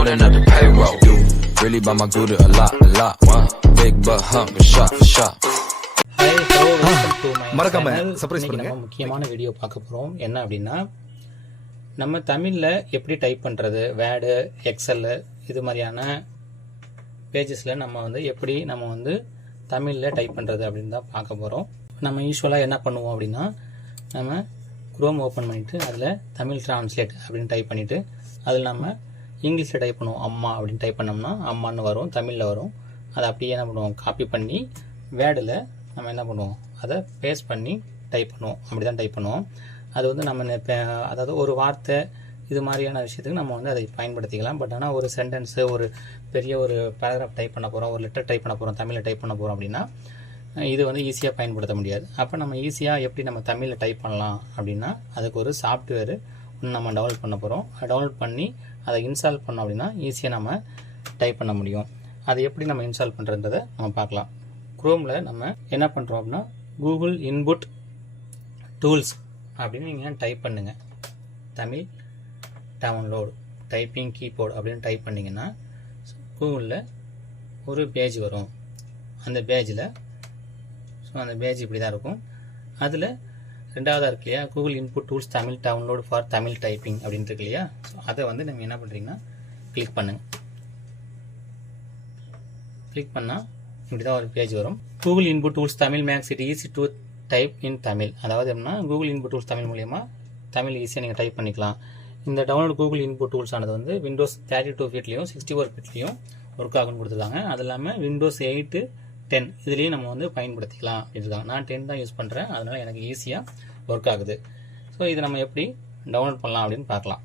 rolling up the payroll. You really buy my good a lot, a lot. Big butt hunger, shot for shot. மறக்காம இன்னைக்கு பண்ணுங்க. நம்ம முக்கியமான video பார்க்க போகிறோம் என்ன அப்படின்னா நம்ம தமிழில் எப்படி டைப் பண்ணுறது வேர்டு எக்ஸல் இது மாதிரியான பேஜஸில் நம்ம வந்து எப்படி நம்ம வந்து தமிழில் டைப் பண்ணுறது அப்படின்னு தான் பார்க்க போகிறோம் நம்ம யூஸ்வலாக என்ன பண்ணுவோம் அப்படின்னா நம்ம குரோம் ஓப்பன் பண்ணிவிட்டு அதில் தமிழ் டிரான்ஸ்லேட் அப்படின்னு டைப் பண்ணிவிட்டு அதில் நம்ம இங்கிலீஷில் டைப் பண்ணுவோம் அம்மா அப்படின்னு டைப் பண்ணோம்னா அம்மான்னு வரும் தமிழில் வரும். அதை அப்படியே என்ன பண்ணுவோம் காப்பி பண்ணி வேர்டில் நம்ம என்ன பண்ணுவோம் அதை பேஸ்ட் பண்ணி டைப் பண்ணுவோம். அப்படி தான் டைப் பண்ணுவோம். அது வந்து நம்ம பே- அதாவது ஒரு வார்த்தை இது மாதிரியான விஷயத்துக்கு நம்ம வந்து அதை பயன்படுத்திக்கலாம். பட் ஆனால் ஒரு சென்டென்ஸு ஒரு பெரிய ஒரு பேராகிராஃப் டைப் பண்ண போகிறோம் ஒரு லெட்டர் டைப் பண்ண போகிறோம் தமிழில் டைப் பண்ண போகிறோம் அப்படின்னா இது வந்து ஈஸியாக பயன்படுத்த முடியாது. அப்போ நம்ம ஈஸியாக எப்படி நம்ம தமிழில் டைப் பண்ணலாம் அப்படின்னா அதுக்கு ஒரு சாஃப்ட்வேரு நம்ம டவுன்லோட் பண்ண போகிறோம் டவுன்லோட் பண்ணி அதை இன்ஸ்டால் பண்ணோம் அப்படின்னா ஈஸியாக நம்ம டைப் பண்ண முடியும். அது எப்படி நம்ம இன்ஸ்டால் பண்ணுறன்றதை நம்ம பார்க்கலாம். குரோமில் நம்ம என்ன பண்ணுறோம் அப்படின்னா கூகுள் இன்புட் டூல்ஸ் அப்படின்னு நீங்கள் டைப் பண்ணுங்கள் தமிழ் டவுன்லோடு டைப்பிங் கீபோர்டு அப்படின்னு டைப் பண்ணிங்கன்னா கூகுளில் ஒரு பேஜ் வரும். அந்த பேஜில் ஸோ அந்த பேஜ் இப்படி தான் இருக்கும். அதில் ரெண்டாவதாக இருக்கு இல்லையா? Google input tools Tamil download for Tamil typing அப்படின்ட்டு இருக்கு இல்லையா? ஸோ அதை வந்து நீங்கள் என்ன பண்ணுறீங்கன்னா கிளிக் பண்ணுங்கள் கிளிக் பண்ணால் இப்படி தான் ஒரு பேஜ் வரும். Google input tools Tamil makes it easy to type in Tamil அதாவது எப்படின்னா கூகுள் இன்புட் டூல்ஸ் தமிழ் மூலியமாக தமிழ் ஈஸியாக நீங்கள் டைப் பண்ணிக்கலாம். இந்த டவுன்லோட் கூகுள் இன்புட் டூல்ஸ் ஆனது வந்து விண்டோஸ் தேர்ட்டி டூ ஃபீட்லேயும் சிக்ஸ்டி ஃபோர் ஃபீட்லேயும் ஒர்க் ஆகும்னு கொடுத்துருக்காங்க. அது இல்லாமல் விண்டோஸ் எயிட்டு டென் இதுலேயும் நம்ம வந்து பயன்படுத்திக்கலாம் அப்படின்றாங்க நான் டென் தான் யூஸ் பண்ணுறேன் அதனால் எனக்கு ஈஸியாக ஒர்க் ஆகுது. ஸோ இதை நம்ம எப்படி டவுன்லோட் பண்ணலாம் அப்படின்னு பார்க்கலாம்.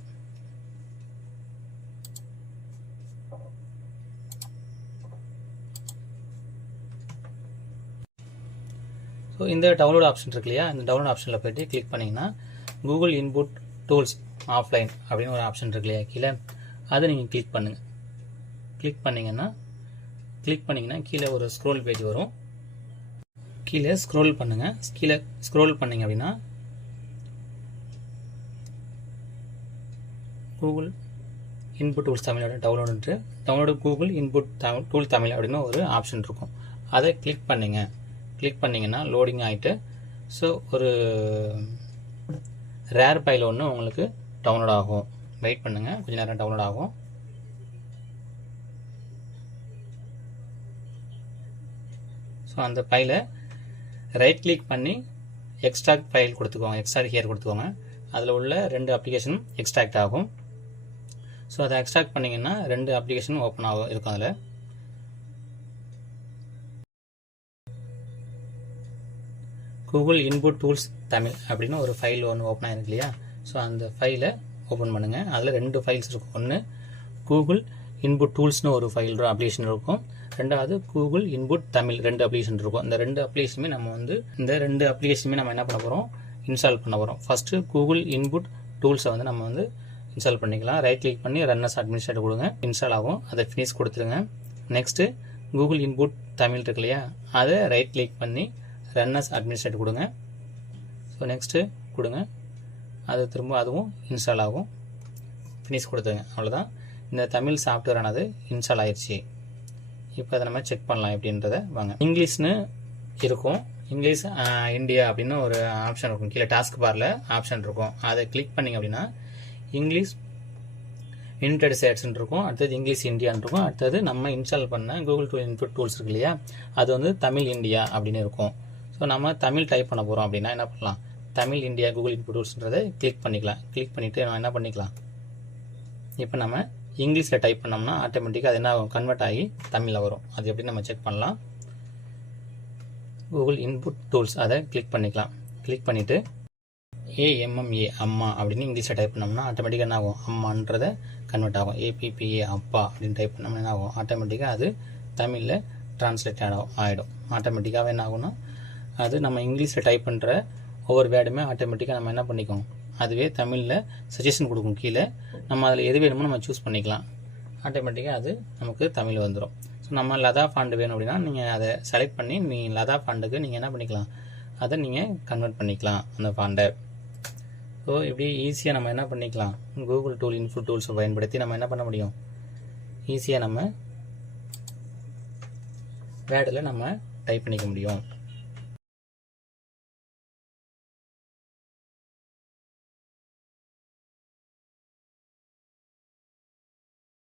ஸோ இந்த டவுன்லோட் ஆப்ஷன் இருக்கு இல்லையா? இந்த டவுன்லோட் ஆப்ஷனில் போயிட்டு கிளிக் பண்ணிங்கன்னா கூகுள் இன்புட் டூல்ஸ் ஆஃப்லைன் அப்படின்னு ஒரு ஆப்ஷன் இருக்கு இல்லையா? கீழே. அதை நீங்கள் கிளிக் பண்ணுங்கள் கிளிக் பண்ணிங்கன்னா கிளிக் பண்ணிங்கன்னா கீழே ஒரு ஸ்க்ரோல் பேஜ் வரும். கீழே ஸ்க்ரோல் பண்ணுங்கள் கீழே ஸ்க்ரோல் பண்ணீங்க அப்படின்னா கூகுள் இன்புட் டூல்ஸ் தமிழோட டவுன்லோடுன்ட்டு download Google input tool Tamil அப்படின்னு ஒரு ஆப்ஷன் இருக்கும். அதை கிளிக் பண்ணுங்க. கிளிக் பண்ணிங்கன்னா லோடிங் ஆகிட்டு ஸோ ஒரு ரேர் பைல் ஒன்று உங்களுக்கு டவுன்லோட் ஆகும். வெயிட் பண்ணுங்கள் கொஞ்சம் நேரம் டவுன்லோட் ஆகும். ஸோ அந்த ஃபைலை ரைட் கிளிக் பண்ணி எக்ஸ்ட்ராக்ட் ஃபைல் கொடுத்துக்கோங்க. எக்ஸ்ட்ராக்ட் ஹியர் கொடுத்துக்கோங்க. அதில் உள்ள ரெண்டு அப்ளிகேஷனும் எக்ஸ்ட்ராக்ட் ஆகும். ஸோ அதை எக்ஸ்ட்ராக்ட் பண்ணிங்கன்னா ரெண்டு அப்ளிகேஷன் ஓப்பன் ஆகும் இருக்கும் அதில். கூகுள் இன்புட் டூல்ஸ் தமிழ் அப்படின்னு ஒரு ஃபைல் ஒன்று ஓப்பன் ஆயிருக்கு இல்லையா? ஸோ அந்த ஃபைலை ஓப்பன் பண்ணுங்கள் அதில் ரெண்டு ஃபைல்ஸ் இருக்கும் ஒன்று கூகுள் இன்புட் டூல்ஸ்னு ஒரு ஃபைல் அப்ளிகேஷன் இருக்கும். ரெண்டாவது கூகுள் இன்புட் தமிழ் ரெண்டு அப்ளிகேஷன் இருக்கும். இந்த ரெண்டு அப்ளிகேஷனுமே நம்ம வந்து இந்த ரெண்டு அப்ளிகேஷனுமே நம்ம என்ன பண்ண போகிறோம் இன்ஸ்டால் பண்ண போகிறோம் ஃபஸ்ட்டு கூகுள் இன்புட் டூல்ஸை வந்து நம்ம வந்து இன்ஸ்டால் பண்ணிக்கலாம். ரைட் கிளிக் பண்ணி ரன்னஸ் அட்மினிஸ்ட்ரேட்டர் கொடுங்க. இன்ஸ்டால் ஆகும். அதை ஃபினிஷ் கொடுத்துருங்க நெக்ஸ்ட்டு கூகுள் இன்புட் தமிழ் இருக்கு இல்லையா? அதை ரைட் கிளிக் பண்ணி ரன்னஸ் அட்மினிஸ்ட்ரேட்டர் கொடுங்க. ஸோ நெக்ஸ்ட்டு கொடுங்க. அது திரும்ப அதுவும் இன்ஸ்டால் ஆகும். ஃபினிஷ் கொடுத்துருங்க அவ்வளோதான் இந்த தமிழ் சாஃப்ட்வேர் ஆனது இன்ஸ்டால் ஆயிடுச்சு இப்போ அதை நம்ம செக் பண்ணலாம் எப்படின்றத வாங்க. இங்கிலீஷ்னு இருக்கும். இங்கிலீஷ் இந்தியா அப்படின்னு ஒரு ஆப்ஷன் இருக்கும். கீழே டாஸ்க் பாரில் ஆப்ஷன் இருக்கும். அதை கிளிக் பண்ணிங்க அப்படின்னா இங்கிலீஷ் யுனைடெட் ஸ்டேட்ஸ்ன்னு இருக்கும். அடுத்தது இங்கிலீஷ் இந்தியான்னு இருக்கும். அடுத்தது நம்ம இன்ஸ்டால் பண்ண கூகுள் டூ இன்புட் டூல்ஸ் இருக்கு இல்லையா? அது வந்து தமிழ் இந்தியா அப்படின்னு இருக்கும். ஸோ நம்ம தமிழ் டைப் பண்ண போகிறோம் அப்படின்னா என்ன பண்ணலாம்? தமிழ் இந்தியா கூகுள் இன்புட் டூல்ஸ்ன்றதை கிளிக் பண்ணிக்கலாம். கிளிக் பண்ணிவிட்டு நம்ம என்ன பண்ணிக்கலாம்? இப்போ நம்ம இங்கிலீஷில் டைப் பண்ணோம்னா ஆட்டோமேட்டிக்காக அது என்ன ஆகும்? கன்வெர்ட் ஆகி தமிழில் வரும். அது எப்படி நம்ம செக் பண்ணலாம்? கூகுள் இன்புட் டூல்ஸ் அதை கிளிக் பண்ணிக்கலாம். கிளிக் பண்ணிவிட்டு ஏஎம்எம்ஏ அம்மா அப்படின்னு இங்கிலீஷில் டைப் பண்ணோம்னா ஆட்டோமேட்டிக்காக என்ன ஆகும்? அம்மான்றதை கன்வெர்ட் ஆகும். ஏபிபிஏ அப்பா அப்படின்னு டைப் பண்ணோம்னா என்ன ஆகும்? ஆட்டோமேட்டிக்காக அது தமிழில் ட்ரான்ஸ்லேட் ஆகும் ஆகிடும் ஆட்டோமேட்டிக்காகவே என்ன ஆகும்னா அது நம்ம இங்கிலீஷில் டைப் பண்ணுற ஒவ்வொரு வேர்டுமே ஆட்டோமேட்டிக்காக நம்ம என்ன பண்ணிக்குவோம்? அதுவே தமிழில் சஜஷன் கொடுக்கும் கீழே. நம்ம அதில் எது வேணுமோ நம்ம சூஸ் பண்ணிக்கலாம். ஆட்டோமேட்டிக்காக அது நமக்கு தமிழ் வந்துடும் ஸோ நம்ம லதா ஃபாண்டு வேணும் அப்படின்னா நீங்கள் அதை செலக்ட் பண்ணி நீங்கள் லதா ஃபாண்டுக்கு நீங்கள் என்ன பண்ணிக்கலாம்? அதை நீங்கள் கன்வெர்ட் பண்ணிக்கலாம் அந்த ஃபாண்டை ஸோ இப்படி ஈஸியாக நம்ம என்ன பண்ணிக்கலாம்? கூகுள் டூல் இன்ஃபுட் டூல்ஸை பயன்படுத்தி நம்ம என்ன பண்ண முடியும்? ஈஸியாக நம்ம வேர்டில் நம்ம டைப் பண்ணிக்க முடியும்.